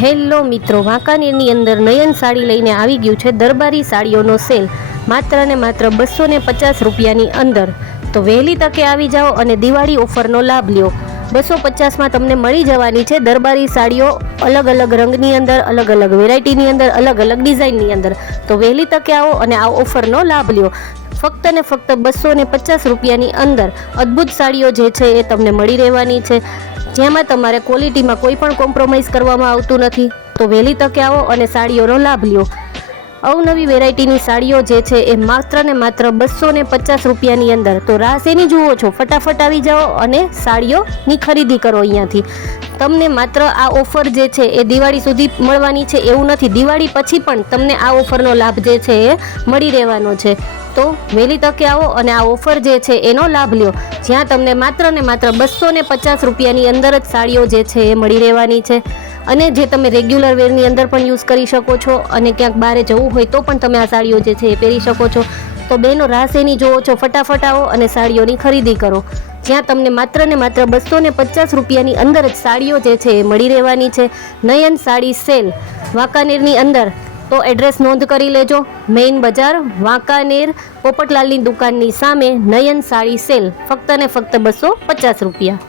Hello મિત્રો, વાંકાનેરની અંદર નયન સાડી લઈને આવી ગયું છે દરબારી સાડીઓનો સેલ માત્ર ને માત્ર 250 રૂપિયાની અંદર। તો વહેલી તકે આવી જાઓ અને દિવાળી ઓફરનો લાભ લ્યો। 250માં તમને મળી જવાની છે દરબારી સાડીઓ અલગ અલગ રંગની અંદર, અલગ અલગ વેરાયટીની અંદર, અલગ અલગ ડિઝાઇનની અંદર। તો વહેલી તકે આવો અને આ ઓફરનો લાભ લ્યો। ફક્ત ને ફક્ત 250 રૂપિયાની અંદર અદ્ભુત સાડીઓ જે છે એ તમને મળી રહેવાની છે, જેમાં તમારે ક્વોલિટીમાં કોઈ પણ કોમ્પ્રોમાઇઝ કરવામાં આવતું નથી। તો વહેલી તકે આવો અને સાડીઓનો લાભ લ્યો। અવનવી વેરાયટીની સાડીઓ જે છે એ માત્ર ને માત્ર 250 રૂપિયાની અંદર। તો રાહ શેની જુઓ છો? ફટાફટ આવી જાઓ અને સાડીઓની ખરીદી કરો અહીંયાથી। તમને માત્ર આ ઓફર જે છે એ દિવાળી સુધી મળવાની છે એવું નથી, દિવાળી પછી પણ તમને આ ઓફરનો લાભ જે છે એ મળી રહેવાનો છે। તો વહેલી તકે આવો અને આ ઓફર જે છે એનો લાભ લ્યો, જ્યાં તમને માત્ર ને માત્ર 250 રૂપિયાની અંદર જ સાડીઓ જે છે એ મળી રહેવાની છે, અને જે તમે રેગ્યુલર વેરની અંદર પણ યુઝ કરી શકો છો, અને ક્યાંક બહાર જવું હોય તો પણ તમે આ સાડીઓ જે છે એ પહેરી શકો છો। તો બહેનો, રાહ શેની જોવો છો? ફટાફટ આવો અને સાડીઓની ખરીદી કરો, જ્યાં તમને માત્ર ને માત્ર 250 રૂપિયાની અંદર જ સાડીઓ જે છે એ મળી રહેવાની છે। નયન સાડી સેલ વાંકાનેરની અંદર। તો એડ્રેસ નોંધ કરી લેજો, મેઇન બજાર વાંકાનેર પોપટલાલની દુકાનની સામે નયન સાડી સેલ, ફક્ત ને ફક્ત 250 રૂપિયા।